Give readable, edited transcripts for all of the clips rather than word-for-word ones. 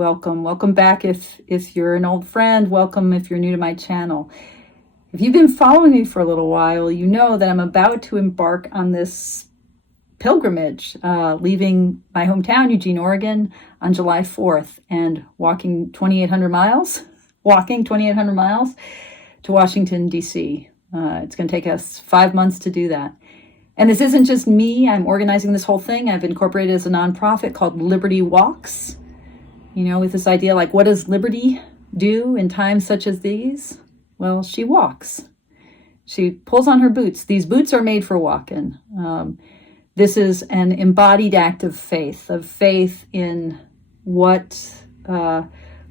welcome. Welcome back if you're an old friend. Welcome if you're new to my channel. If you've been following me for a little while, you know that I'm about to embark on this pilgrimage, leaving my hometown, Eugene, Oregon, on July 4th and walking 2,800 miles to Washington, D.C. It's going to take us 5 months to do that. And this isn't just me. I'm organizing this whole thing. I've incorporated as a nonprofit called Liberty Walks. You know, with this idea, like, what does Liberty do in times such as these? Well, she walks. She pulls on her boots. These boots are made for walking. This is an embodied act of faith in what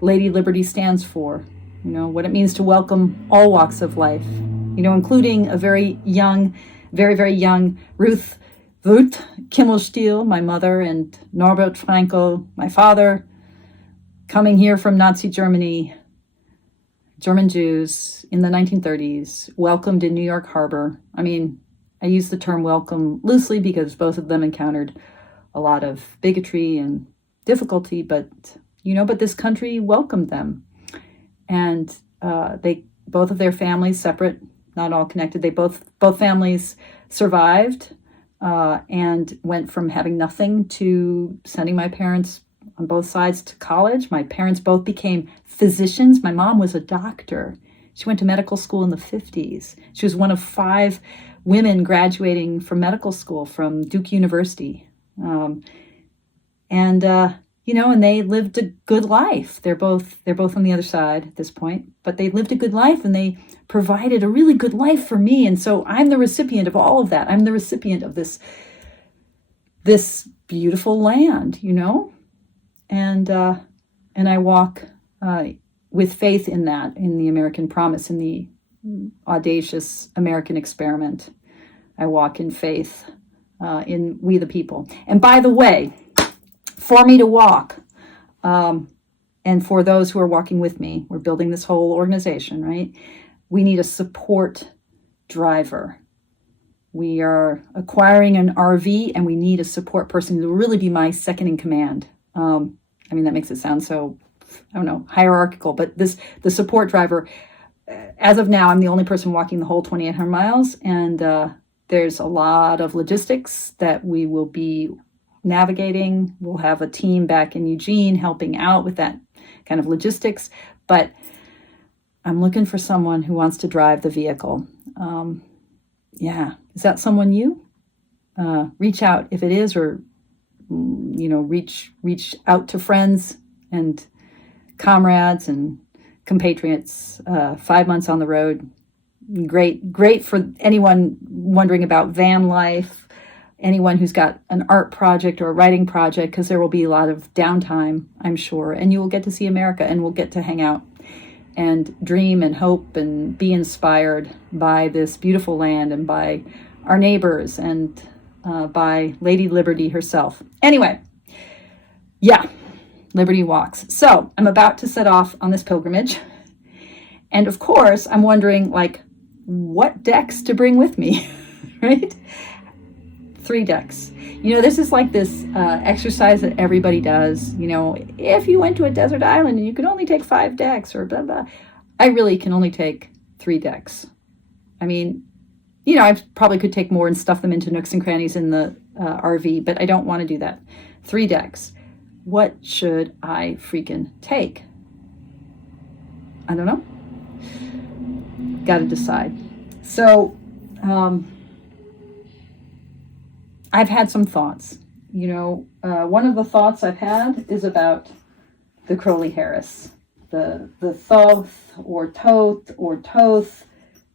Lady Liberty stands for. You know, what it means to welcome all walks of life, you know, including a very young, very young Ruth Kimmelstiel, my mother, and Norbert Frankel, my father, coming here from Nazi Germany, German Jews in the 1930s, welcomed in New York Harbor. I mean, I use the term welcome loosely because both of them encountered a lot of bigotry and difficulty, but this country welcomed them. And both of their families, separate, not all connected, both families survived and went from having nothing to sending my parents on both sides to college. My parents both became physicians. My mom was a doctor. She went to medical school in the 50s. She was one of 5 women graduating from medical school from Duke University. And they lived a good life. They're both on the other side at this point, but they lived a good life and they provided a really good life for me. And so I'm the recipient of all of that. I'm the recipient of this beautiful land, you know? And I walk with faith in that, in the American promise, in the audacious American experiment. I walk in faith in we the people. And by the way, for me to walk, and for those who are walking with me, we're building this whole organization, right? We need a support driver. We are acquiring an RV, and we need a support person to really be my second in command. That makes it sound so, hierarchical, but the support driver, as of now, I'm the only person walking the whole 2,800 miles, and there's a lot of logistics that we will be navigating. We'll have a team back in Eugene helping out with that kind of logistics, but I'm looking for someone who wants to drive the vehicle. Is that someone you? Reach out if it is, or reach out to friends and comrades and compatriots. 5 months on the road. Great for anyone wondering about van life, anyone who's got an art project or a writing project, because there will be a lot of downtime, I'm sure, and you will get to see America, and we'll get to hang out and dream and hope and be inspired by this beautiful land and by our neighbors and by Lady Liberty herself. Anyway, Liberty Walks. So I'm about to set off on this pilgrimage. And of course, I'm wondering, what decks to bring with me, right? 3 decks. This is like this exercise that everybody does. If you went to a desert island and you could only take 5 decks or blah, blah. I really can only take 3 decks. I probably could take more and stuff them into nooks and crannies in the RV, but I don't want to do that. 3 decks. What should I freaking take? I don't know. Got to decide. So, I've had some thoughts. One of the thoughts I've had is about the Crowley Harris, the Thoth or Toth or Toth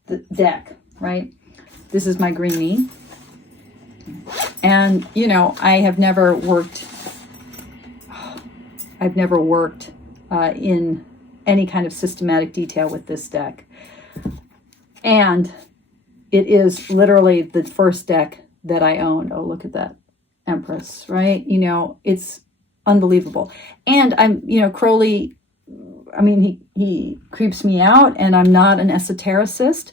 the deck, right? This is my greenie. And, I have never worked in any kind of systematic detail with this deck. And it is literally the first deck that I owned. Oh, look at that Empress, right? It's unbelievable. And Crowley, he creeps me out, and I'm not an esotericist.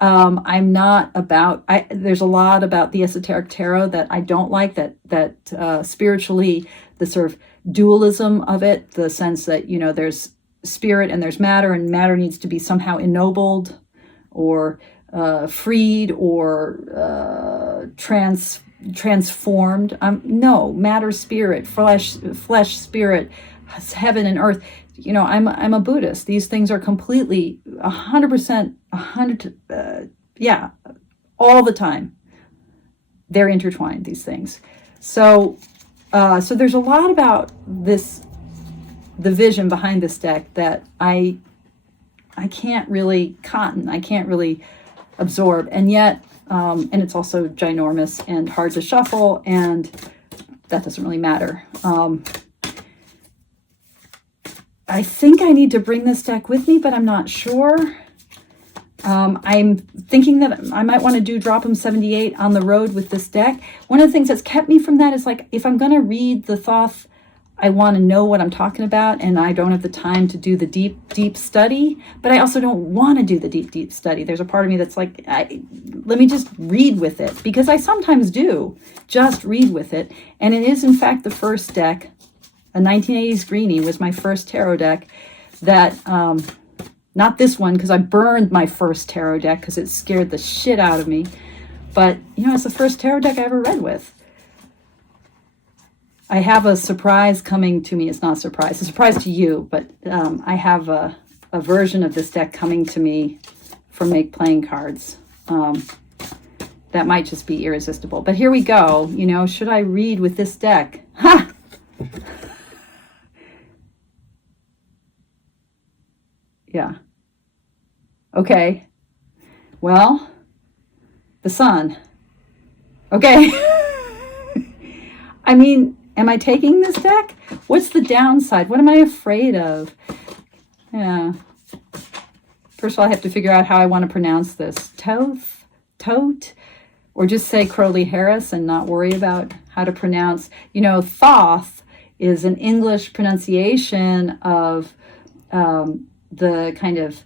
I'm not about, there's a lot about the esoteric tarot that I don't like, that spiritually, the sort of dualism of it, the sense that, there's spirit and there's matter, and matter needs to be somehow ennobled or freed or transformed. No, matter, spirit, flesh, spirit, heaven and earth. I'm a Buddhist. These things are completely 100%, all the time. They're intertwined, these things. So there's a lot about the vision behind this deck that I can't really cotton. I can't really absorb. And yet, and it's also ginormous and hard to shuffle, and that doesn't really matter. I think I need to bring this deck with me, but I'm not sure. I'm thinking that I might want to do Drop 'em 78 on the road with this deck. One of the things that's kept me from that is, like, if I'm going to read the Thoth, I want to know what I'm talking about, and I don't have the time to do the deep study, but I also don't want to do the deep study. There's a part of me that's like, let me just read with it, because I sometimes do just read with it. And it is, in fact, the first deck. A 1980s Greenie was my first tarot deck that, not this one, because I burned my first tarot deck because it scared the shit out of me. But, it's the first tarot deck I ever read with. I have a surprise coming to me. It's not a surprise. It's a surprise to you, but I have a version of this deck coming to me for Make Playing Cards. That might just be irresistible. But here we go. Should I read with this deck? Ha! Yeah. Okay. Well, the sun. Okay. I mean, am I taking this deck? What's the downside? What am I afraid of? Yeah. First of all, I have to figure out how I want to pronounce this. Tote? Or just say Crowley Harris and not worry about how to pronounce. Thoth is an English pronunciation of the kind of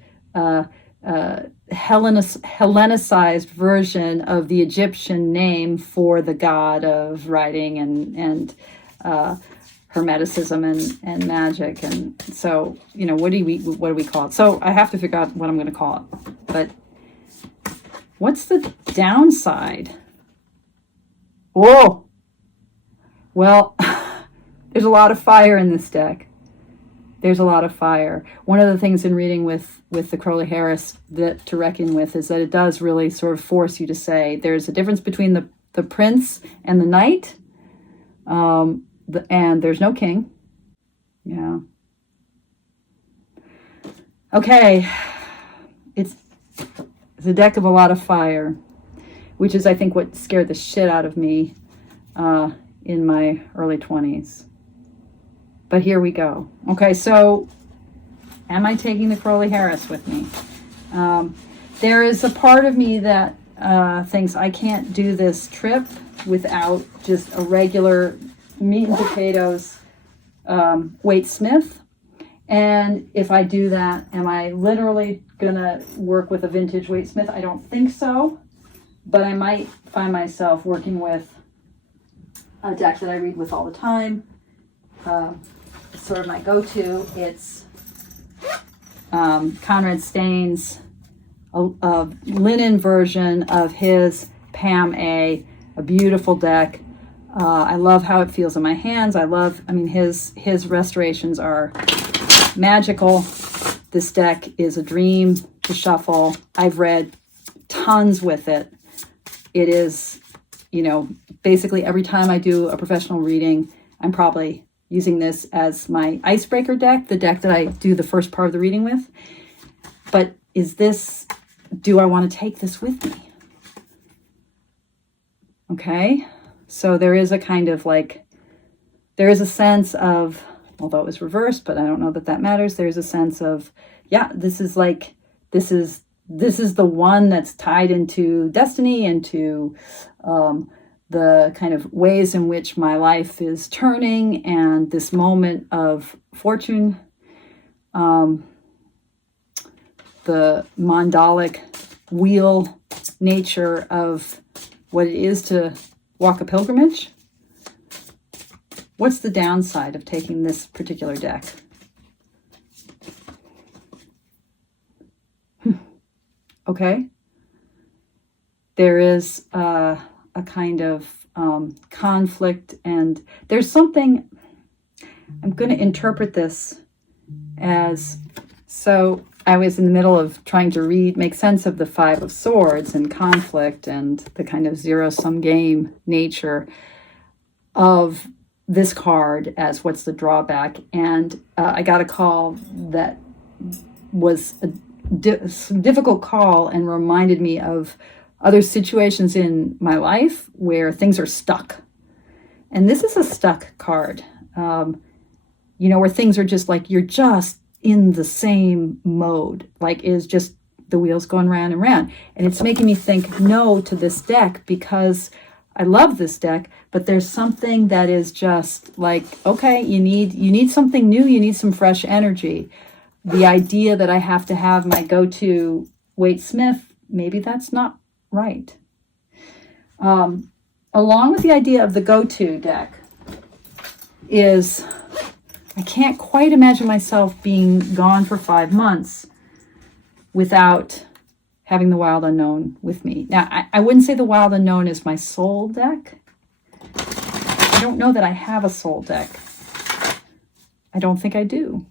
Hellenicized version of the Egyptian name for the god of writing and hermeticism and magic. And so, what do we call it? So I have to figure out what I'm going to call it. But what's the downside? Oh, well, there's a lot of fire in this deck. There's a lot of fire. One of the things in reading with the Crowley Harris that to reckon with is that it does really sort of force you to say there's a difference between the prince and the knight, and there's no king. Yeah. Okay. It's a deck of a lot of fire, which is, I think, what scared the shit out of me in my early 20s. But here we go. Okay, so am I taking the Crowley Harris with me? There is a part of me that thinks I can't do this trip without just a regular meat and potatoes Waite Smith. And if I do that, am I literally going to work with a vintage Waite Smith? I don't think so. But I might find myself working with a deck that I read with all the time. It's sort of my go-to. It's Conrad Staines, a linen version of his Pam A beautiful deck. I love how it feels in my hands. His restorations are magical. This deck is a dream to shuffle. I've read tons with it. It is, basically every time I do a professional reading, I'm probably using this as my icebreaker deck, the deck that I do the first part of the reading with. But do I want to take this with me? Okay, so there is a kind of there is a sense of, although it was reversed, but I don't know that matters. There's a sense of, this is the one that's tied into destiny, into the kind of ways in which my life is turning, and this moment of fortune, the mandalic wheel nature of what it is to walk a pilgrimage. What's the downside of taking this particular deck? Okay. There is a kind of conflict, and there's something, I'm going to interpret this as, so I was in the middle of trying to make sense of the Five of Swords and conflict and the kind of zero-sum game nature of this card as what's the drawback. And I got a call that was a difficult call and reminded me of other situations in my life where things are stuck. And this is a stuck card, where things are just like, you're just in the same mode, like is just the wheels going round and round. And it's making me think no to this deck, because I love this deck, but there's something that is just like, okay, you need something new, you need some fresh energy. The idea that I have to have my go-to Waite Smith, maybe that's not right. Along with the idea of the go-to deck is, I can't quite imagine myself being gone for 5 months without having the Wild Unknown with me. Now, I wouldn't say the Wild Unknown is my soul deck. I don't know that I have a soul deck. I don't think I do.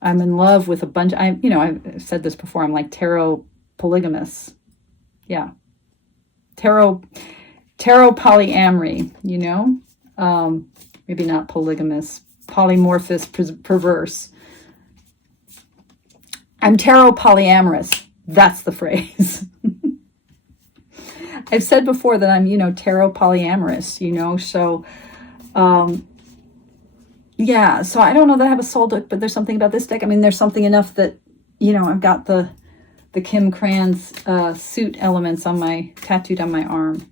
I'm in love with a bunch. I've said this before. I'm like tarot polygamous. Yeah. Tarot polyamory, maybe not polygamous, polymorphous, perverse. I'm tarot polyamorous. That's the phrase. I've said before that I'm, tarot polyamorous, so, yeah, so I don't know that I have a soul deck, but there's something about this deck. I mean, there's something enough that, I've got the Kim Kranz suit elements tattooed on my arm.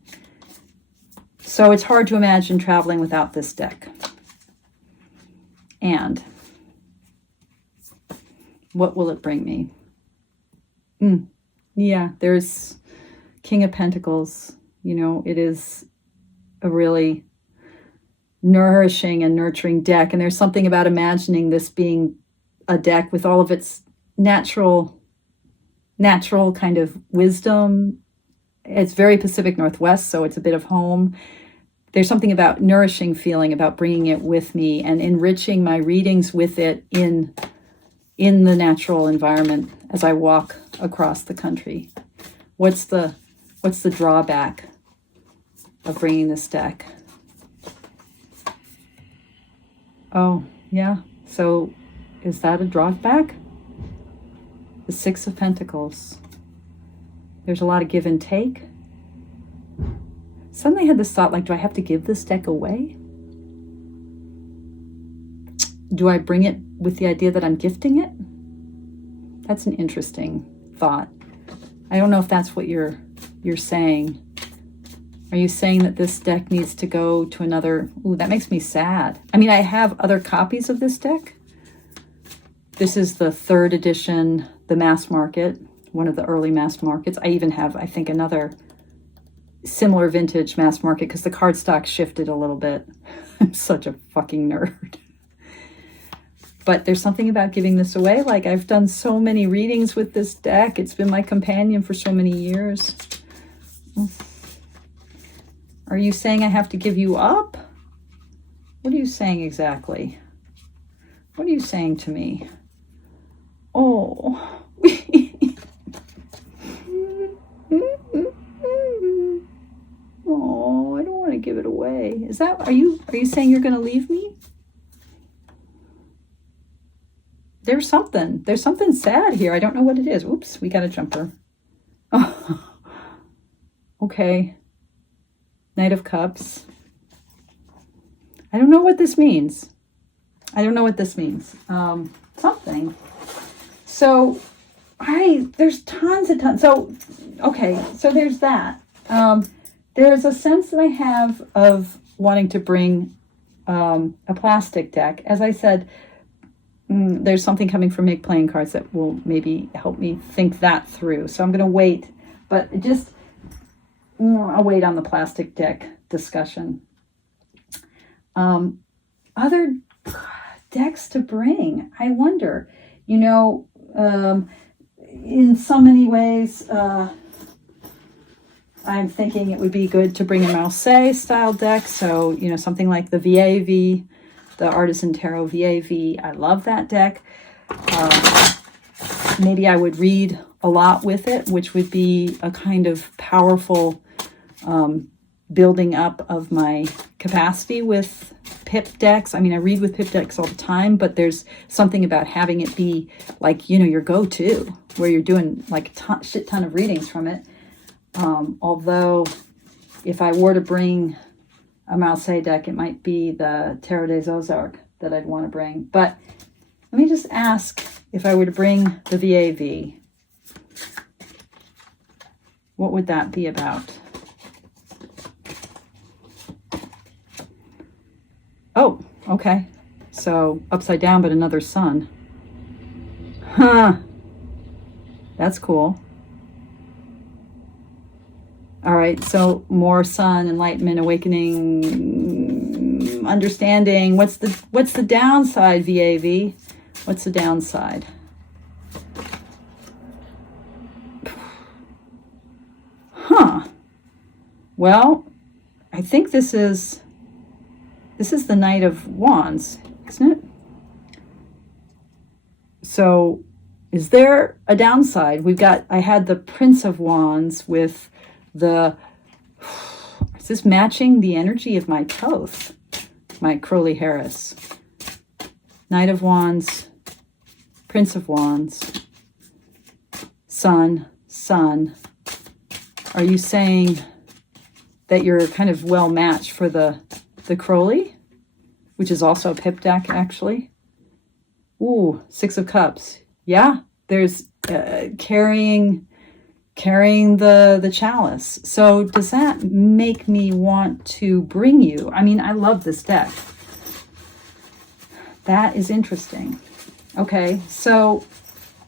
So it's hard to imagine traveling without this deck. And what will it bring me? Yeah, there's King of Pentacles. It is a really nourishing and nurturing deck. And there's something about imagining this being a deck with all of its natural kind of wisdom. It's very Pacific Northwest, so it's a bit of home. There's something about nourishing feeling about bringing it with me and enriching my readings with it in the natural environment as I walk across the country. What's the drawback of bringing this deck? Oh, yeah. So is that a drawback? The Six of Pentacles. There's a lot of give and take. Suddenly I had this thought, like, do I have to give this deck away? Do I bring it with the idea that I'm gifting it? That's an interesting thought. I don't know if that's what you're saying. Are you saying that this deck needs to go to another? Ooh, that makes me sad. I mean, I have other copies of this deck. This is the 3rd edition, the mass market, one of the early mass markets. I even have, I think, another similar vintage mass market because the cardstock shifted a little bit. I'm such a fucking nerd. But there's something about giving this away. Like, I've done so many readings with this deck. It's been my companion for so many years. Are you saying I have to give you up? What are you saying exactly? What are you saying to me? Oh. Oh, I don't want to give it away. Are you saying you're going to leave me? There's something sad here. I don't know what it is. Oops, we got a jumper. Oh. Okay. Knight of Cups. I don't know what this means. Something. So there's tons. So, okay. So there's that. There's a sense that I have of wanting to bring a plastic deck. As I said, there's something coming from Make Playing Cards that will maybe help me think that through. So I'm going to wait. But I'll wait on the plastic deck discussion. other decks to bring? I wonder. You know, in so many ways, I'm thinking it would be good to bring a Marseille style deck. So, you know, something like the VAV, the Artisan Tarot VAV. I love that deck. Maybe I would read a lot with it, which would be a kind of powerful building up of my capacity with pip decks. I mean, I read with pip decks all the time, but there's something about having it be like, you know, your go-to, where you're doing like a shit ton of readings from it. Although if I were to bring a Marseille deck, it might be the Tarot des Ozarks that I'd want to bring. But let me just ask, if I were to bring the VAV, what would that be about? Oh, okay. So upside down, but another sun. Huh. That's cool. All right, so more sun, enlightenment, awakening, understanding. What's the downside, VAV? What's the downside? Huh. Well, I think this is the Knight of Wands, isn't it? So is there a downside? I had the Prince of Wands with the, is this matching the energy of my Thoth, my Crowley Harris? Knight of Wands, Prince of Wands, Sun. Are you saying that you're kind of well matched for the Crowley, which is also a pip deck, actually? Ooh, Six of Cups. Yeah, there's carrying the chalice. So does that make me want to bring you? I mean, I love this deck. That is interesting. Okay, so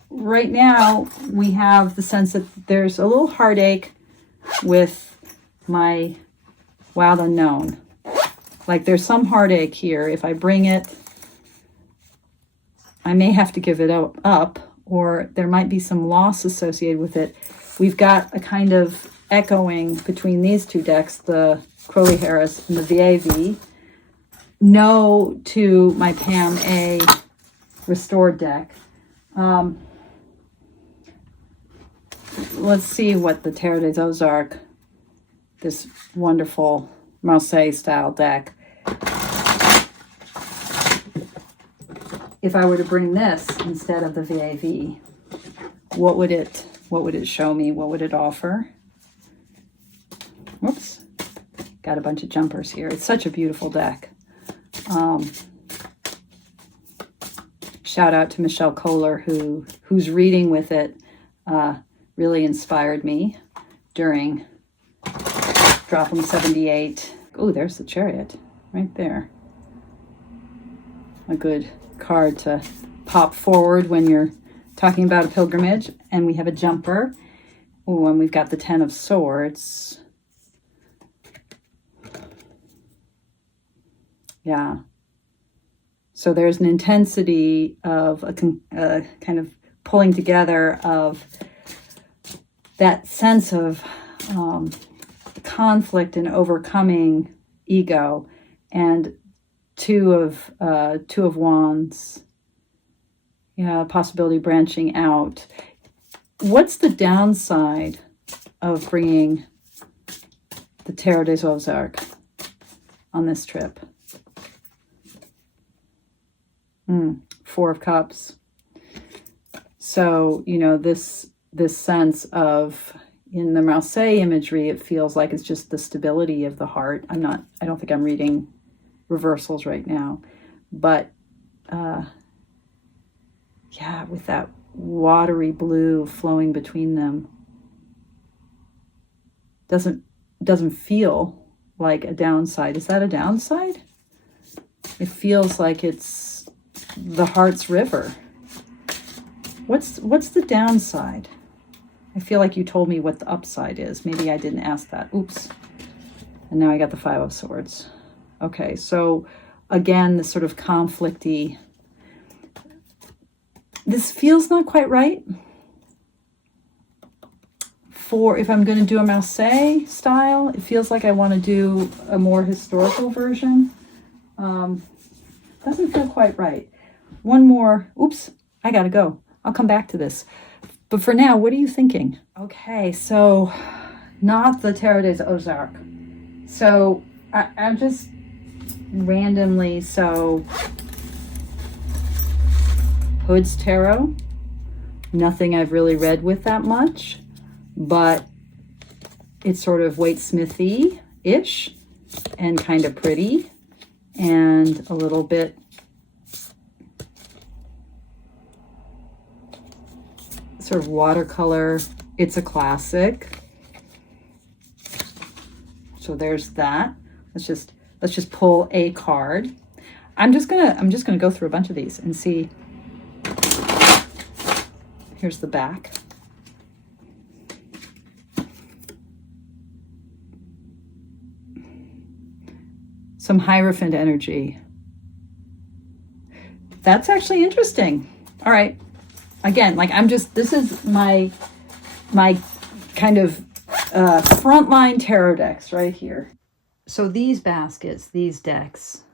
right now we have the sense that there's a little heartache with my wild unknown. Like there's some heartache here. If I bring it, I may have to give it up, or there might be some loss associated with it. We've got a kind of echoing between these two decks, the Crowley Harris and the VAV. No to my Pam A restored deck. Let's see what the Tarot des Ozarks, this wonderful Marseille style deck. If I were to bring this instead of the VAV, what would it show me? What would it offer? Whoops. Got a bunch of jumpers here. It's such a beautiful deck. Shout out to Michelle Kohler, whose reading with it really inspired me during Dropham 78. Oh, there's the Chariot right there. A good card to pop forward when you're talking about a pilgrimage. And we have a jumper. Oh, and we've got the Ten of Swords. Yeah. So there's an intensity of a kind of pulling together of that sense of conflict and overcoming ego, and two of Wands. Yeah, possibility branching out. What's the downside of bringing the Tarot des Ozarks on this trip? Four of Cups. So, you know, this sense of, in the Marseille imagery, it feels like it's just the stability of the heart. I don't think I'm reading reversals right now, but yeah, with that watery blue flowing between them, doesn't feel like a downside. Is that a downside? It feels like it's the heart's river. What's the downside? I feel like you told me what the upside is. Maybe I didn't ask that. Oops. And now I got the Five of Swords. Okay, so again, this sort of conflicty. This feels not quite right for if I'm going to do a Marseille style. It feels like I want to do a more historical version. Doesn't feel quite right. One more. Oops, I gotta go. I'll come back to this. But for now, what are you thinking? Okay, so not the Tarot des Ozarks. So I'm just randomly, so Hood's Tarot. Nothing I've really read with that much, but it's sort of Waite Smithy-ish and kind of pretty and a little bit sort of watercolor. It's a classic. So there's that. Let's just pull a card. I'm just gonna go through a bunch of these and see. Here's the back. Some Hierophant energy. That's actually interesting. All right. Again, like this is my kind of frontline tarot decks right here. So these baskets, these decks,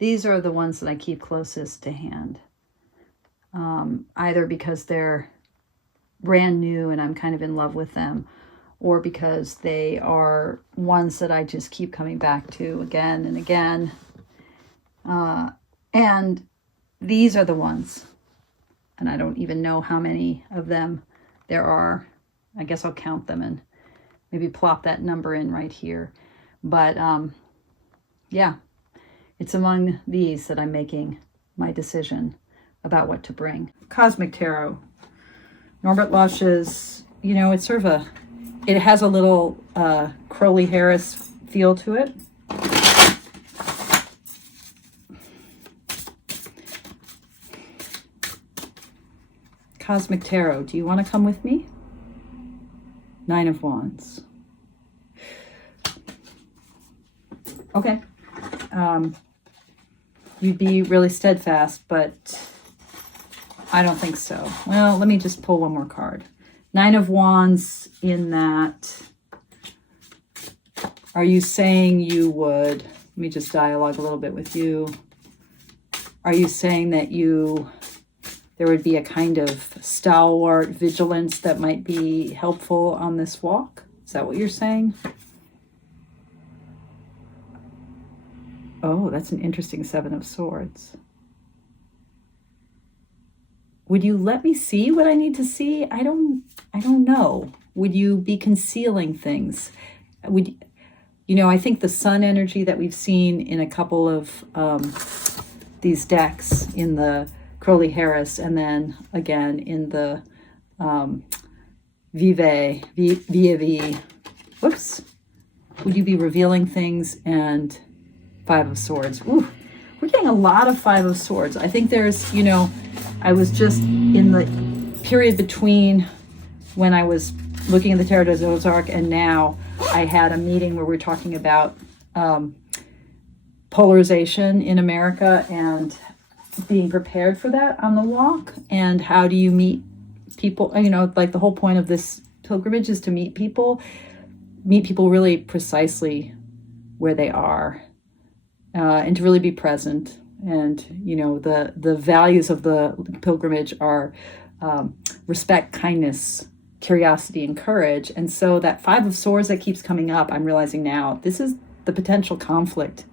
these are the ones that I keep closest to hand. Either because they're brand new and I'm kind of in love with them, or because they are ones that I just keep coming back to again and again. And these are the ones, and I don't even know how many of them there are. I guess I'll count them and maybe plop that number in right here. But yeah, it's among these that I'm making my decision about what to bring. Cosmic Tarot. Norbert Losch's, it's sort of it has a little Crowley Harris feel to it. Cosmic Tarot, do you want to come with me? Nine of Wands. Okay. You'd be really steadfast, but I don't think so. Well, let me just pull one more card. Nine of Wands in that, are you saying you would, let me just dialogue a little bit with you. Are you saying that there would be a kind of stalwart vigilance that might be helpful on this walk? Is that what you're saying? Oh, that's an interesting Seven of Swords. Would you let me see what I need to see? I don't know. Would you be concealing things? I think the sun energy that we've seen in a couple of these decks in the Crowley Harris, and then again in the Vive. Whoops. Would you be revealing things? And Five of Swords. Ooh, we're getting a lot of Five of Swords. I think there's, I was just in the period between when I was looking at the Tarot des Ozarks and now I had a meeting where we were talking about polarization in America and being prepared for that on the walk, and how do you meet people, like the whole point of this pilgrimage is to meet people really precisely where they are, and to really be present. And the values of the pilgrimage are respect, kindness, curiosity, and courage. And so that Five of Swords that keeps coming up, I'm realizing now this is the potential conflict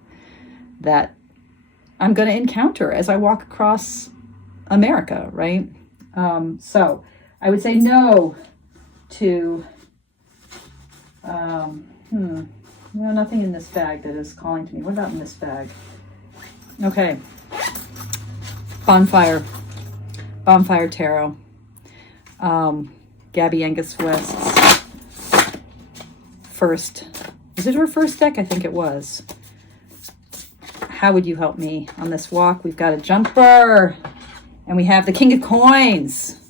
that I'm going to encounter as I walk across America, right? So I would say no to, nothing in this bag that is calling to me. What about in this bag? Okay. Bonfire Tarot. Gabby Angus West's first. Was it her first deck? I think it was. How would you help me on this walk? We've got a jumper, and we have the King of Coins.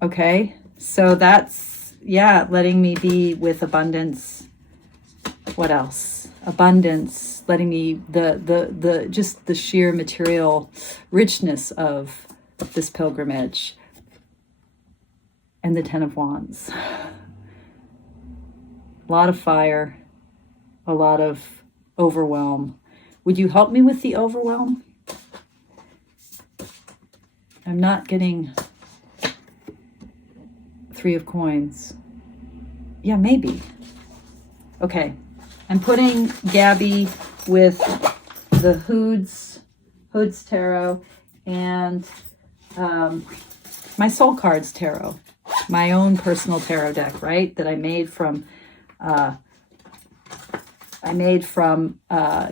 Okay, so that's, letting me be with abundance. What else? Abundance, letting me, just the sheer material richness of this pilgrimage, and the Ten of Wands. A lot of fire, a lot of overwhelm. Would you help me with the overwhelm? I'm not getting Three of Coins. Yeah, maybe. Okay, I'm putting Gabby with the Hoods Tarot and my Soul Cards Tarot, my own personal tarot deck, right? That I made from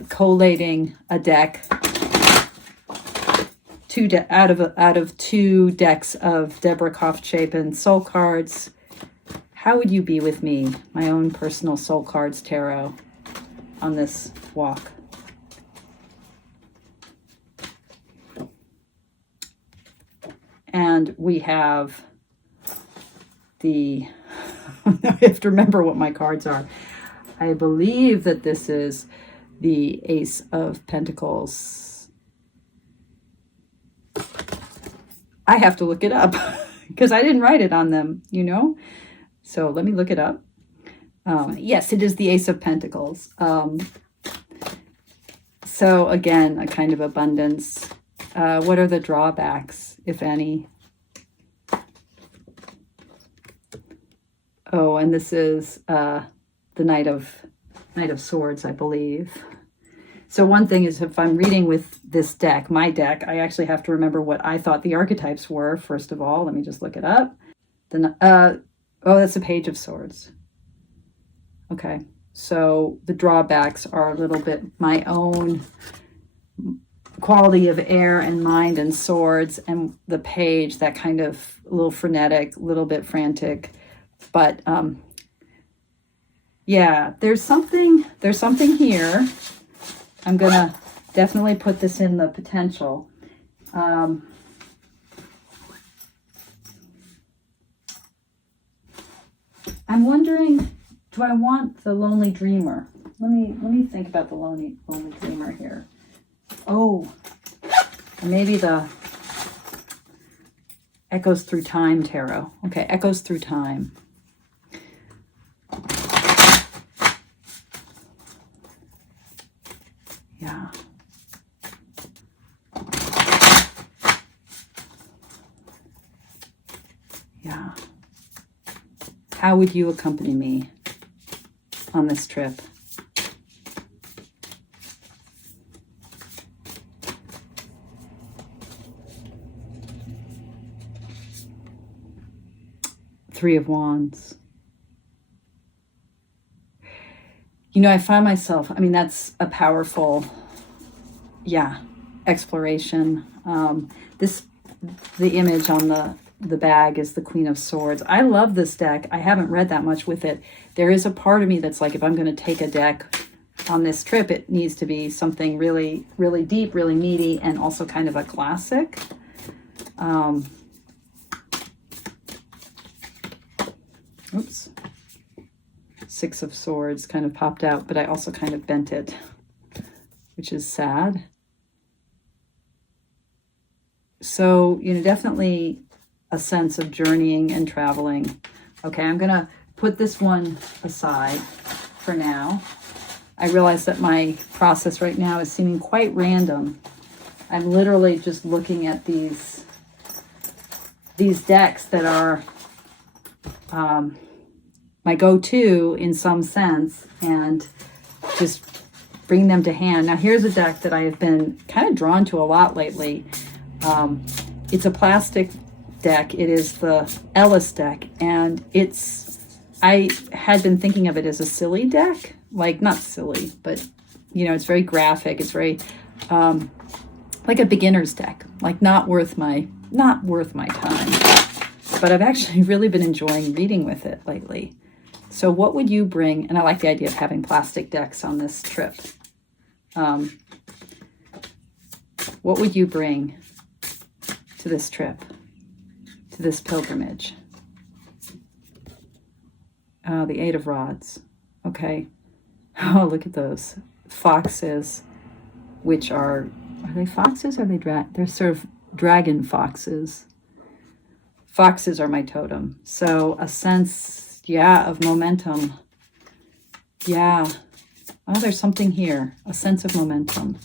collating a deck, out of two decks of Deborah Kopf Chapin Soul Cards. How would you be with me, my own personal Soul Cards Tarot, on this walk? And we have I have to remember what my cards are. I believe that this is the Ace of Pentacles. I have to look it up because I didn't write it on them, So let me look it up. Yes, it is the Ace of Pentacles. So again, a kind of abundance. What are the drawbacks, if any? Oh, and this is the Knight of Swords, I believe. So one thing is, if I'm reading with this deck, my deck, I actually have to remember what I thought the archetypes were, first of all. Let me just look it up. Oh, that's a Page of Swords. Okay, so the drawbacks are a little bit my own quality of air and mind and swords, and the Page, that kind of a little frenetic, a little bit frantic. But yeah, there's something here. I'm gonna definitely put this in the potential. I'm wondering, do I want the Lonely Dreamer? Let me think about the Lonely Dreamer here. Oh, maybe the Echoes Through Time Tarot. Okay, Echoes Through Time. Yeah. Yeah. How would you accompany me on this trip? Three of Wands. I find myself, that's a powerful, exploration. The image on the bag is the Queen of Swords. I love this deck. I haven't read that much with it. There is a part of me that's like, if I'm going to take a deck on this trip, it needs to be something really, really deep, really meaty, and also kind of a classic. Oops. Six of Swords kind of popped out, but I also kind of bent it, which is sad. So, definitely a sense of journeying and traveling. Okay, I'm going to put this one aside for now. I realize that my process right now is seeming quite random. I'm literally just looking at these decks that are my go-to in some sense, and just bring them to hand. Now here's a deck that I have been kind of drawn to a lot lately. It's a plastic deck. It is the Ellis deck, and I had been thinking of it as a silly deck, like not silly, but it's very graphic. It's very like a beginner's deck, like not worth my time. But I've actually really been enjoying reading with it lately. So what would you bring? And I like the idea of having plastic decks on this trip. What would you bring to this trip, to this pilgrimage? The Eight of Rods. Okay. Oh, look at those. foxes, which are they foxes? Or are they they're sort of dragon foxes. Foxes are my totem. So a sense, yeah, of momentum. Yeah. Oh, there's something here. A sense of momentum.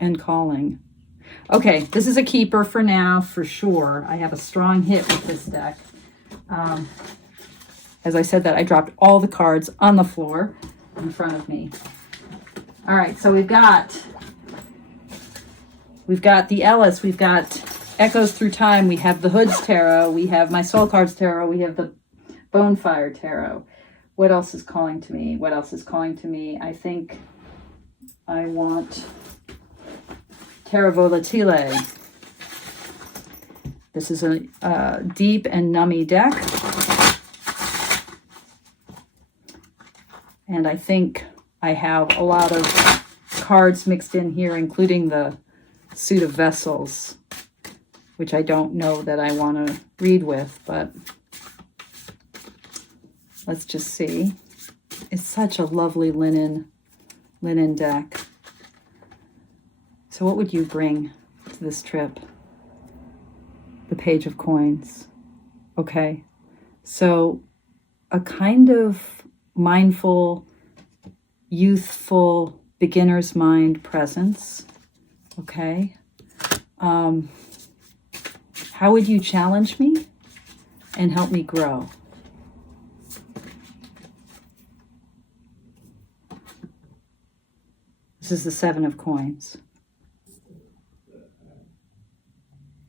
And calling. Okay, this is a keeper for now, for sure. I have a strong hit with this deck. As I said that, I dropped all the cards on the floor in front of me. All right, so we've got the Ellis, we've got Echoes Through Time, we have the Hood's Tarot, we have my Soul Cards Tarot, we have the Bonefire Tarot. What else is calling to me? What else is calling to me? I think I want Terra Volatile. This is a deep and nummy deck. And I think I have a lot of cards mixed in here, including the Suit of Vessels, which I don't know that I want to read with, but let's just see. It's such a lovely linen deck. So what would you bring to this trip? The Page of Coins. Okay. So a kind of mindful, youthful, beginner's mind presence. Okay. How would you challenge me and help me grow? This is the Seven of Coins.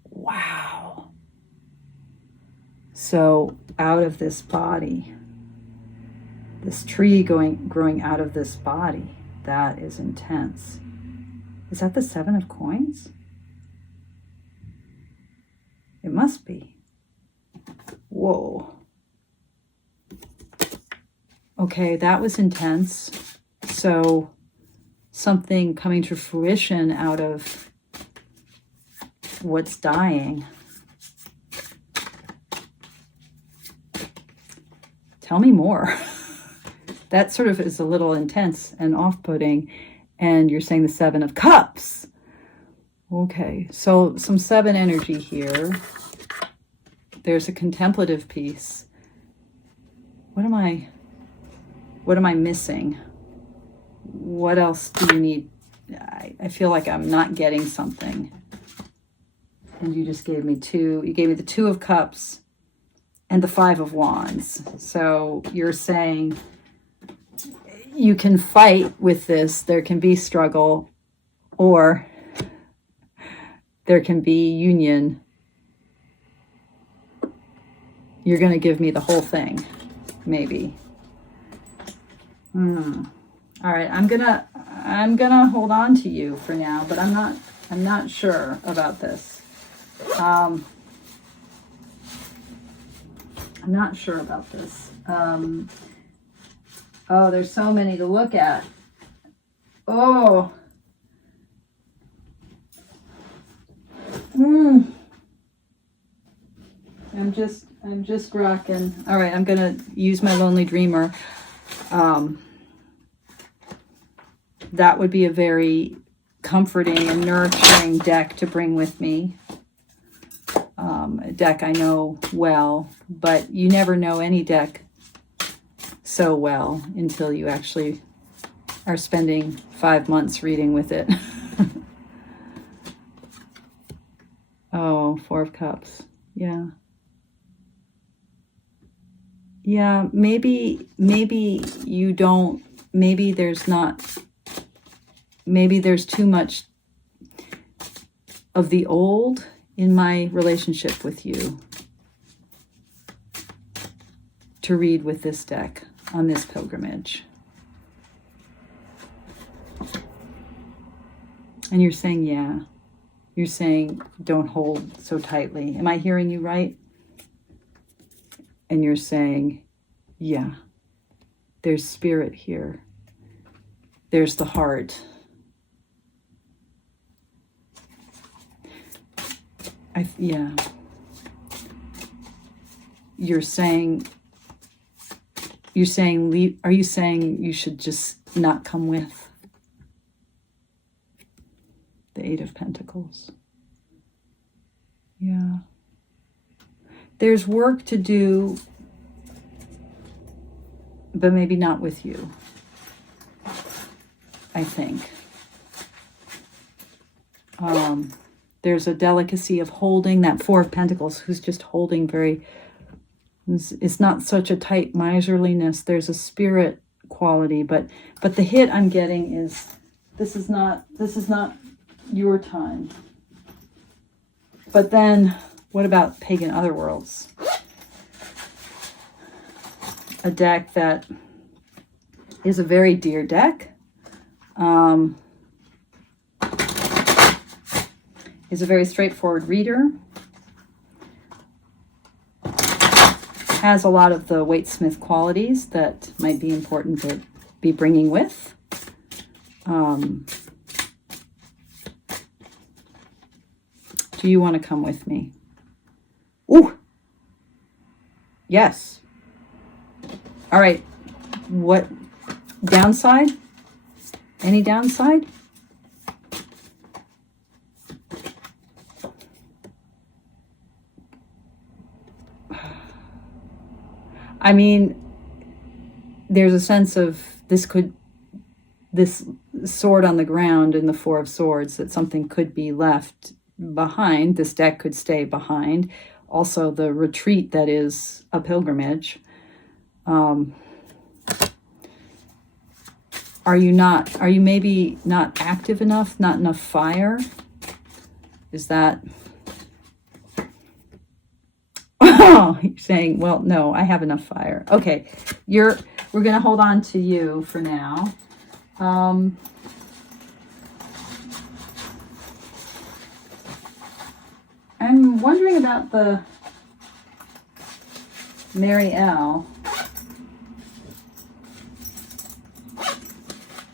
Wow. So out of this body, this tree growing out of this body, that is intense. Is that the Seven of Coins? It must be. Whoa. Okay, that was intense. So something coming to fruition out of what's dying. Tell me more. That sort of is a little intense and off-putting. And you're saying the Seven of Cups. Okay, so some seven energy here. There's a contemplative piece. What am I missing? What else do you need? I feel like I'm not getting something. And you just gave me two. You gave me the Two of Cups and the Five of Wands. So you're saying you can fight with this. There can be struggle, or there can be union. You're going to give me the whole thing, maybe. All right, I'm gonna hold on to you for now, but I'm not sure about this. I'm not sure about this. Oh, there's so many to look at. Oh. I'm just rocking. All right, I'm gonna use my Lonely Dreamer. That would be a very comforting and nurturing deck to bring with me. A deck I know well, but you never know any deck so well until you actually are spending 5 months reading with it. Oh, Four of Cups. Yeah. Yeah, maybe you don't, maybe there's too much of the old in my relationship with you to read with this deck on this pilgrimage. And you're saying, yeah. You're saying, don't hold so tightly. Am I hearing you right? And you're saying, yeah, there's spirit here. There's the heart. Yeah. You're saying You're saying leave? Are you saying you should just not come with the Eight of Pentacles? Yeah. There's work to do, but maybe not with you, I think. There's a delicacy of holding that Four of Pentacles, who's just holding very, it's not such a tight miserliness. There's a spirit quality, but the hit I'm getting is this is not your time. But then what about Pagan Otherworlds? A deck that is a very dear deck. Is a very straightforward reader. Has a lot of the Waite-Smith qualities that might be important to be bringing with. Do you want to come with me? Ooh! Yes. All right. What downside? Any downside? I mean, there's a sense of this sword on the ground in the Four of Swords, that something could be left behind. This deck could stay behind. Also, the retreat that is a pilgrimage. Are you maybe not active enough, not enough fire? Is that... Oh, you're saying, well, no, I have enough fire. Okay, we're going to hold on to you for now. I'm wondering about the Marielle.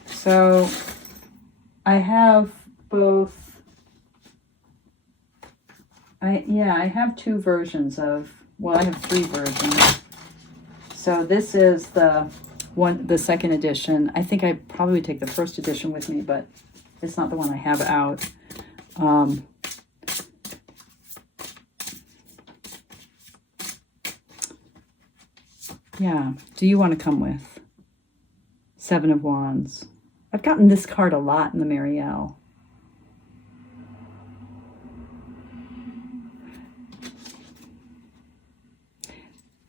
So I have both. I have two versions of, well, I have three versions. So this is the second edition. I think I probably would take the first edition with me, but it's not the one I have out. Yeah. Do you want to come with Seven of Wands? I've gotten this card a lot in the Marielle.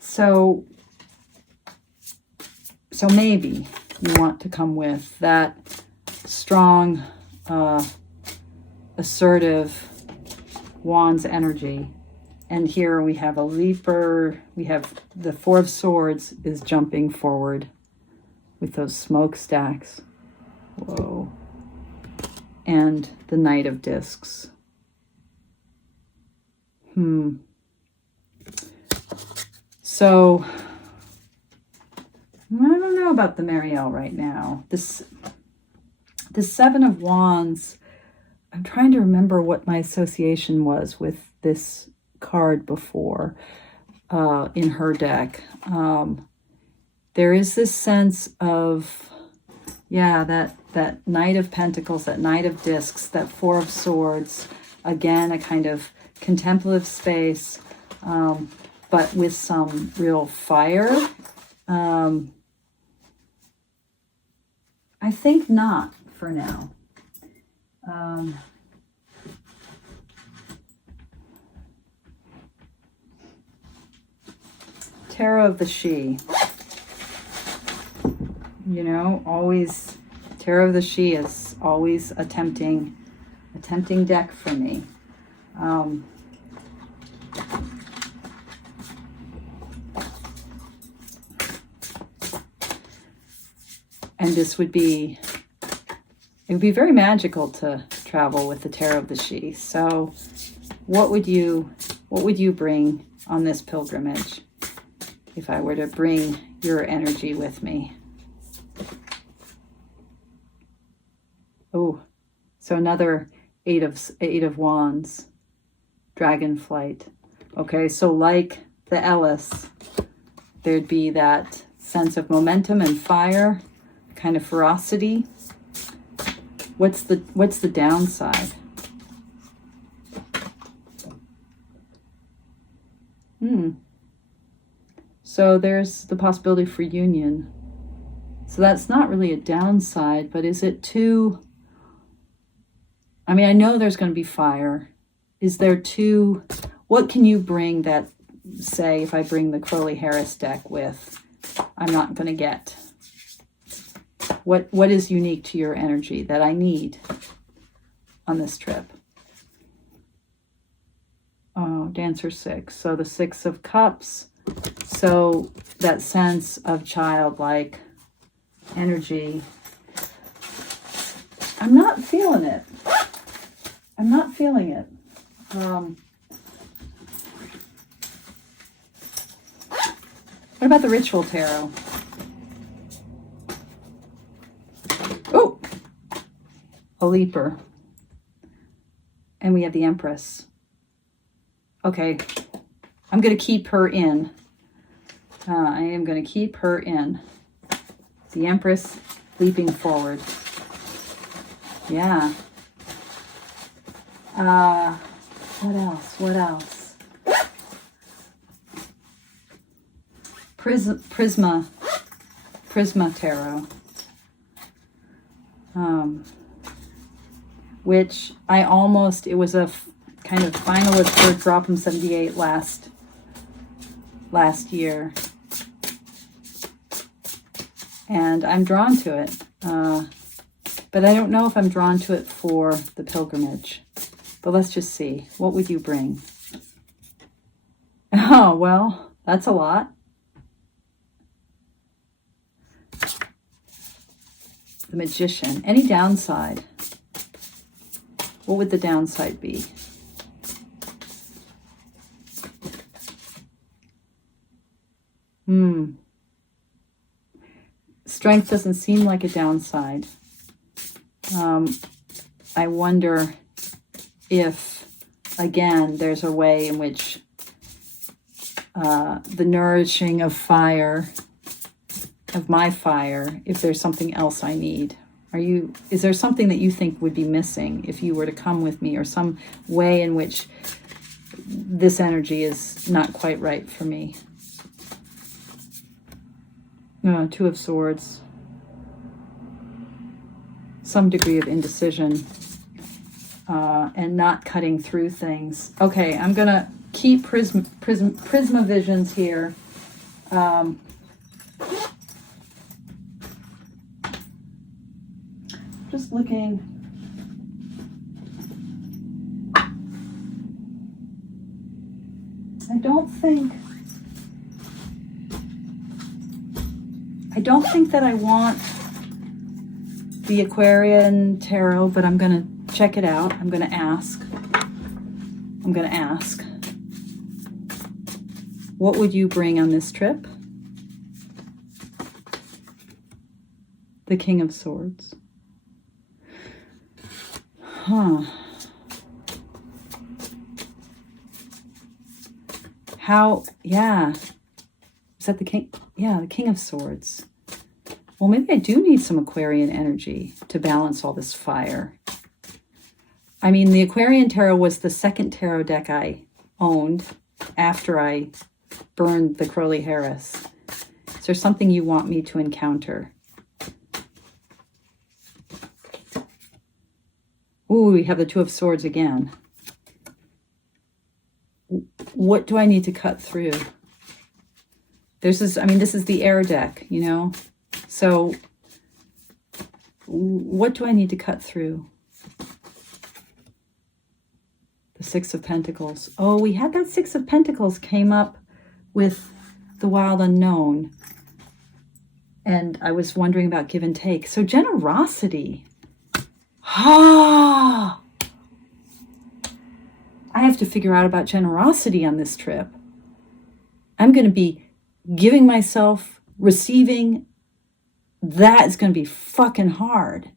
So maybe you want to come with that strong, assertive Wands energy. And here we have a leaper. We have the Four of Swords is jumping forward with those smokestacks. Whoa. And the Knight of Discs. So, I don't know about the Marielle right now. The Seven of Wands, I'm trying to remember what my association was with this card before in her deck. There is this sense of, yeah, that Knight of Pentacles, that Knight of Discs, that Four of Swords, again, a kind of contemplative space, but with some real fire. I think not for now. Tarot of the She. You know, always, Tarot of the She is always a tempting deck for me. And this would be, it would be very magical to travel with the Tarot of the She. So what would you bring on this pilgrimage if I were to bring your energy with me? Oh, so another eight of Wands, dragon flight. Okay, so like the Ellis, there'd be that sense of momentum and fire, kind of ferocity. What's the downside? So there's the possibility for union. So that's not really a downside, but is it too... I mean, I know there's going to be fire. Is there too... What can you bring that, say, if I bring the Crowley Harris deck with, I'm not going to get? What is unique to your energy that I need on this trip? Oh, Dancer 6. So the 6 of Cups. So that sense of childlike energy. I'm not feeling it. I'm not feeling it. What about the Ritual Tarot? Oh, a Leaper. And we have the Empress. Okay, I'm going to keep her in. I am going to keep her in. The Empress leaping forward. Yeah. What else? What else? Prisma Tarot. Which I almost, it was a kind of finalist for Drop'em 78 last year. And I'm drawn to it. But I don't know if I'm drawn to it for the pilgrimage. But let's just see. What would you bring? Oh, well, that's a lot. The Magician. Any downside? What would the downside be? Strength doesn't seem like a downside. I wonder if, again, there's a way in which the nourishing of fire, of my fire, if there's something else I need. Is there something that you think would be missing if you were to come with me, or some way in which this energy is not quite right for me? Two of Swords. Some degree of indecision and not cutting through things. Okay, I'm going to keep Prisma Visions here. Just looking. I don't think that I want the Aquarian Tarot, but I'm going to check it out. I'm going to ask. What would you bring on this trip? The King of Swords. How, yeah. Is that the King? Yeah, the King of Swords. Well, maybe I do need some Aquarian energy to balance all this fire. I mean, the Aquarian Tarot was the second tarot deck I owned after I burned the Crowley Harris. Is there something you want me to encounter? Ooh, we have the Two of Swords again. What do I need to cut through? This is the air deck, you know? So what do I need to cut through? The Six of Pentacles. Oh, we had that Six of Pentacles came up with the Wild Unknown. And I was wondering about give and take. So generosity. I have to figure out about generosity on this trip. I'm going to be giving myself, receiving. That is going to be fucking hard.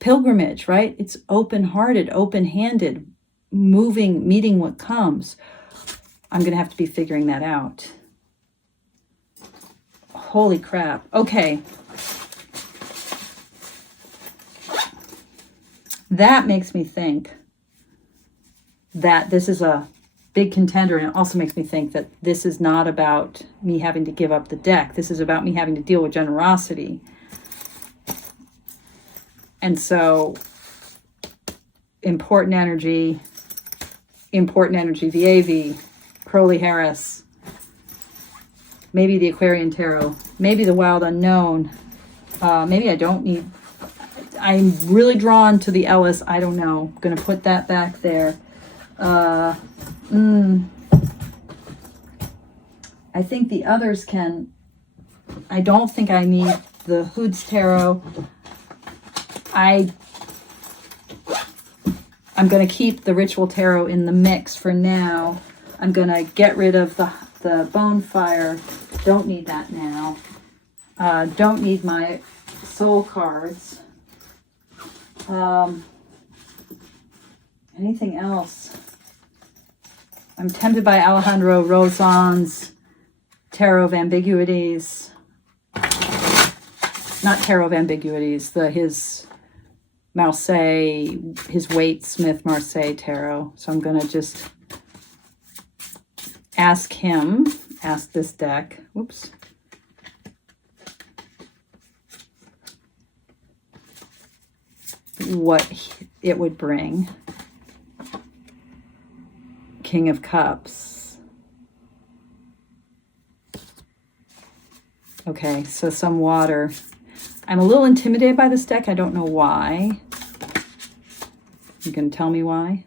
Pilgrimage, right? It's open-hearted, open-handed, moving, meeting what comes. I'm going to have to be figuring that out. Holy crap. Okay. That makes me think that this is a big contender, and it also makes me think that this is not about me having to give up the deck. This is about me having to deal with generosity. And so, important energy, VAV, Crowley Harris, maybe the Aquarian Tarot, maybe the Wild Unknown. Maybe I don't need, I'm really drawn to the Ellis. I don't know. I'm going to put that back there. I think the others can, I don't think I need the Hoods Tarot. I'm going to keep the Ritual Tarot in the mix for now. I'm going to get rid of the Bonefire. Don't need that now. Don't need my Soul cards. Anything else? I'm tempted by Alejandro Rozan's Tarot of Ambiguities. Not Tarot of Ambiguities, his Marseille, his Waite Smith Marseille Tarot. So I'm going to just ask this deck, whoops, what it would bring. King of Cups. Okay, so some water. I'm a little intimidated by this deck. I don't know why. You can tell me why.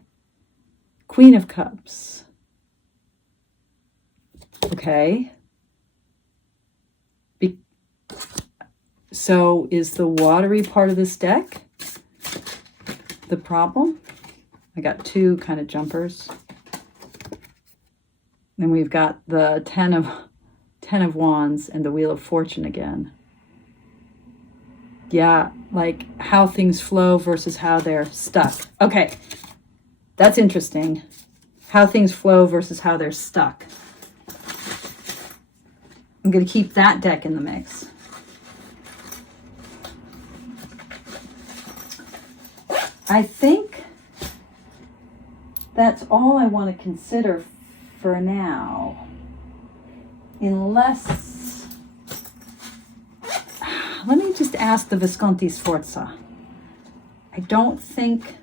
Queen of Cups. Okay. So is the watery part of this deck the problem? I got two kind of jumpers. Then we've got the Ten of Wands and the Wheel of Fortune again. Yeah, like how things flow versus how they're stuck. Okay, that's interesting. How things flow versus how they're stuck. I'm going to keep that deck in the mix. I think that's all I want to consider for now. Unless, let me just ask the Visconti Sforza. I don't think,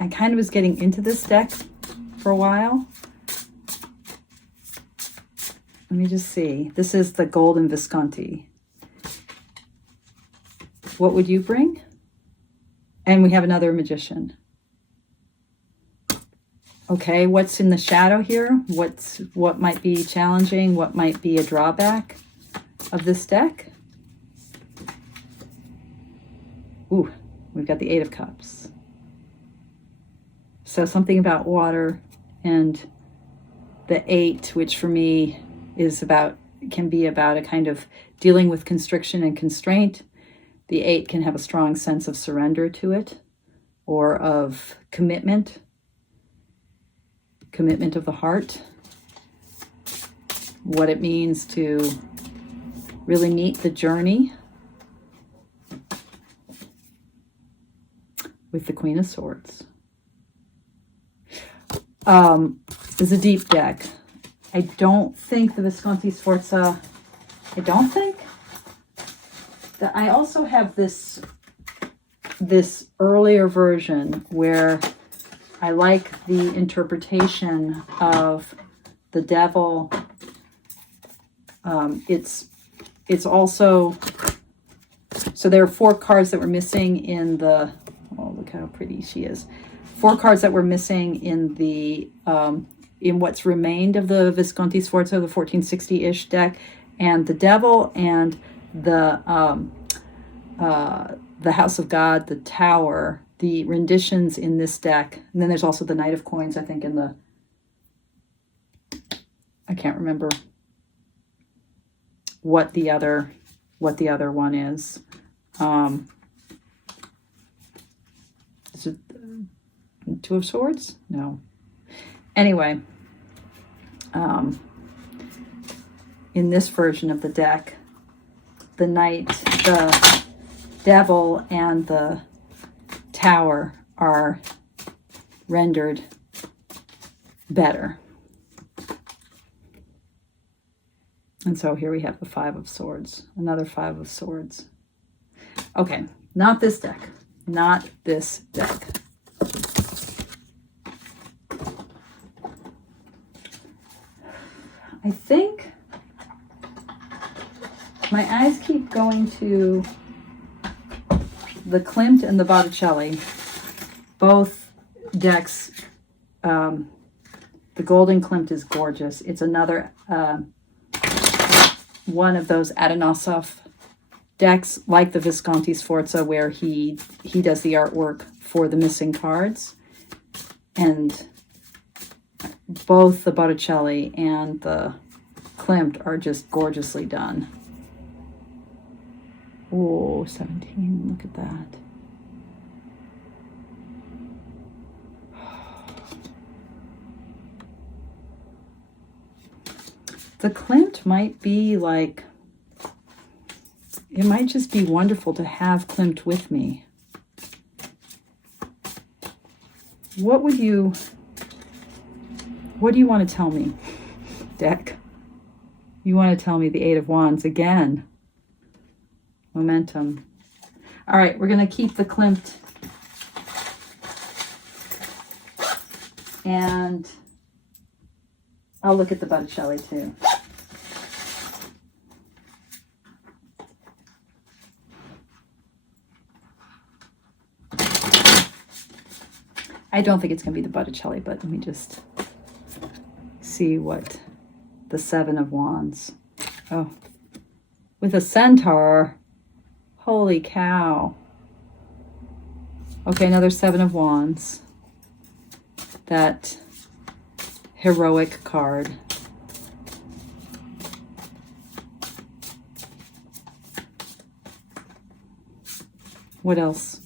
I kind of was getting into this deck for a while. Let me just see. This is the Golden Visconti. What would you bring? And we have another Magician. Okay, what's in the shadow here? What might be challenging? What might be a drawback of this deck? Ooh, we've got the Eight of Cups. So something about water, and the Eight, which for me can be about a kind of dealing with constriction and constraint. The Eight can have a strong sense of surrender to it, or of commitment of the heart, what it means to really meet the journey with the Queen of Swords. It's a deep deck. I don't think the Visconti Sforza, I also have this earlier version where I like the interpretation of the devil. It's also, so there are 4 cards that were missing in the, oh, look how pretty she is. 4 cards that were missing in the, in what's remained of the Visconti Sforza, the 1460-ish deck, and the devil and the House of God, the Tower, the renditions in this deck. And then there's also the Knight of Coins, I think, in the, I can't remember what the other one is. Is it Two of Swords? No. Anyway, in this version of the deck, the Knight, the Devil, and the Tower are rendered better. And so here we have the Five of Swords, another Five of Swords. Okay, not this deck, not this deck. I think my eyes keep going to the Klimt and the Botticelli. Both decks, the Golden Klimt is gorgeous. It's another one of those Adonosov decks, like the Visconti Sforza, where he does the artwork for the missing cards. And both the Botticelli and the Klimt are just gorgeously done. Oh, 17, look at that. The Klimt might be like, it might just be wonderful to have Klimt with me. What do you want to tell me, deck? You want to tell me the Eight of Wands again. Momentum. All right, we're going to keep the Klimt. And I'll look at the Botticelli too. I don't think it's going to be the Botticelli, but let me just see what the Seven of Wands. Oh, with a centaur. Holy cow. Okay, another Seven of Wands. That heroic card. What else?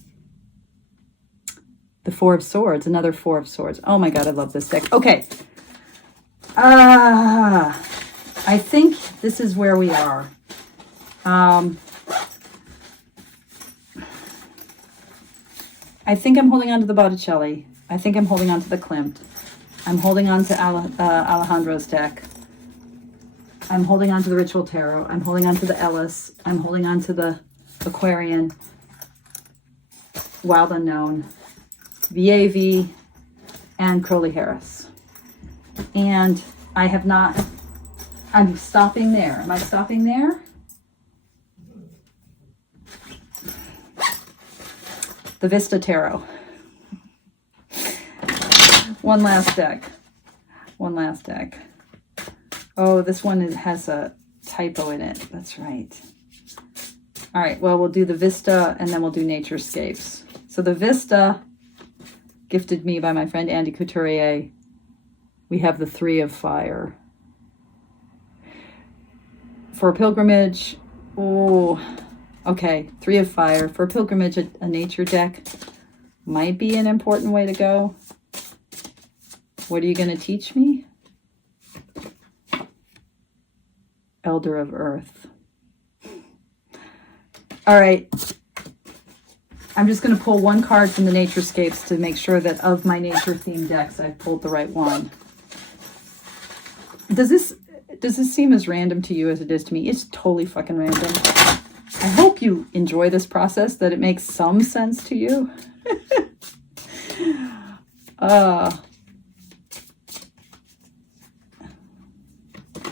The Four of Swords, another Four of Swords. Oh my God, I love this deck. Okay. I think this is where we are. I think I'm holding on to the Botticelli. I think I'm holding on to the Klimt. I'm holding on to Alejandro's deck. I'm holding on to the Ritual Tarot. I'm holding on to the Ellis. I'm holding on to the Aquarian, Wild Unknown, VAV, and Crowley Harris. And I have not, I'm stopping there. Am I stopping there? The Vista Tarot. One last deck. One last deck. Oh, this one has a typo in it. That's right. All right, well, we'll do the Vista and then we'll do Naturescapes. So the Vista, gifted me by my friend Andy Couturier. We have the Three of Fire. For a pilgrimage, oh, okay, Three of Fire. For a pilgrimage, a nature deck might be an important way to go. What are you going to teach me? Elder of Earth. All right. I'm just going to pull one card from the Naturescapes to make sure that of my nature-themed decks, I've pulled the right one. Does this seem as random to you as it is to me? It's totally fucking random. I hope you enjoy this process, that it makes some sense to you.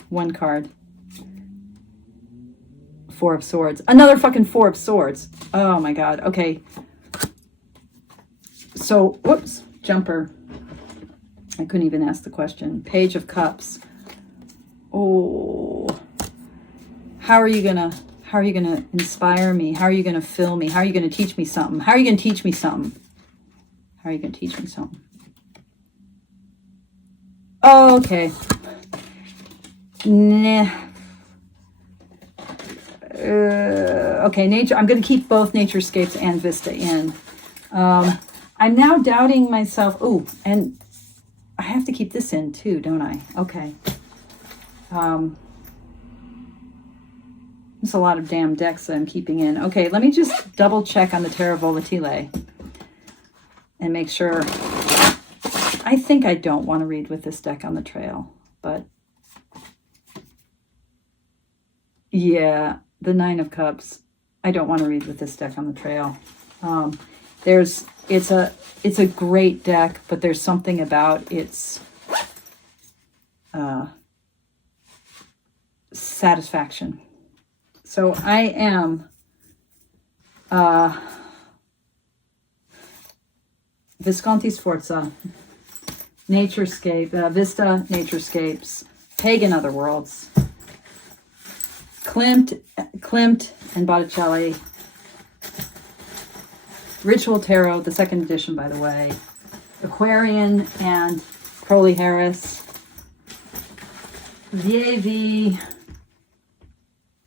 One card. Four of Swords. Another fucking Four of Swords. Oh my God. Okay. So, whoops. Jumper. I couldn't even ask the question. Page of Cups. Oh. How are you gonna inspire me? How are you gonna fill me? How are you gonna teach me something? How are you gonna teach me something? How are you gonna teach me something? Oh, okay. Nah. Okay, nature. I'm going to keep both Naturescapes and Vista in. I'm now doubting myself. Oh, and I have to keep this in too, don't I? Okay. There's a lot of damn decks that I'm keeping in. Okay, let me just double check on the Terra Volatile and make sure. I think I don't want to read with this deck on the trail, but yeah, the Nine of Cups. I don't want to read with this deck on the trail. It's a great deck, but there's something about its satisfaction. So I am Visconti Sforza, Naturescape, Vista Naturescapes, Pagan Otherworlds, Klimt and Botticelli, Ritual Tarot, the second edition, by the way, Aquarian and Crowley Harris, VAV,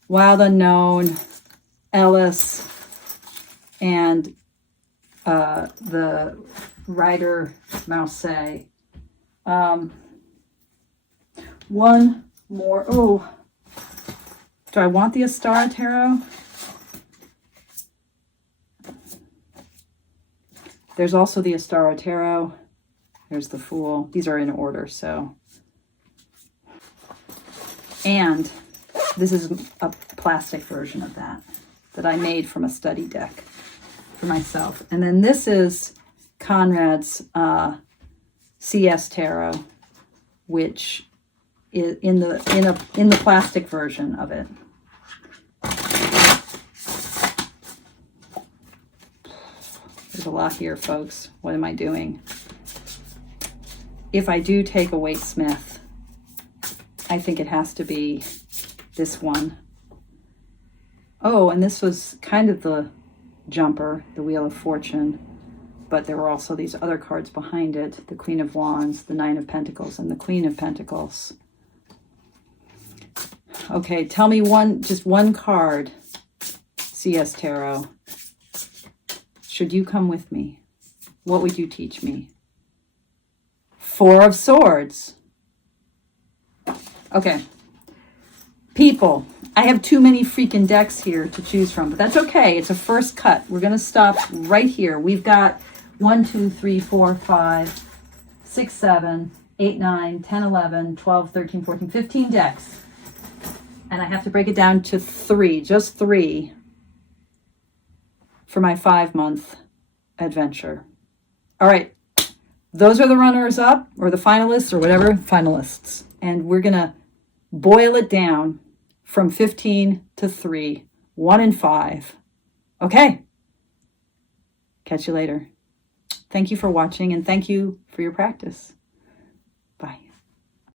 Wild Unknown, Ellis, and the Rider Mouse. One more. Oh, do I want the Astara Tarot? There's also the Astara Tarot. There's the Fool. These are in order, so. And this is a plastic version of that I made from a study deck for myself. And then this is Conrad's CS Tarot, which is in the plastic version of it. There's a lot here, folks. What am I doing? If I do take a Waite Smith, I think it has to be this one. Oh, and this was kind of the jumper, the Wheel of Fortune, but there were also these other cards behind it, the Queen of Wands, the Nine of Pentacles, and the Queen of Pentacles. Okay, tell me just one card, CS Tarot. Should you come with me? What would you teach me? Four of Swords. Okay. People, I have too many freaking decks here to choose from, but that's okay. It's a first cut. We're going to stop right here. We've got 1, 2, 3, 4, 5, 6, 7, 8, 9, 10, 11, 12, 13, 14, 15 decks. And I have to break it down to 3, just 3, for my 5-month adventure. All right. Those are the runners up, or the finalists, or whatever, finalists. And we're going to boil it down from 15 to 3, 1 and 5. Okay. Catch you later. Thank you for watching, and thank you for your practice.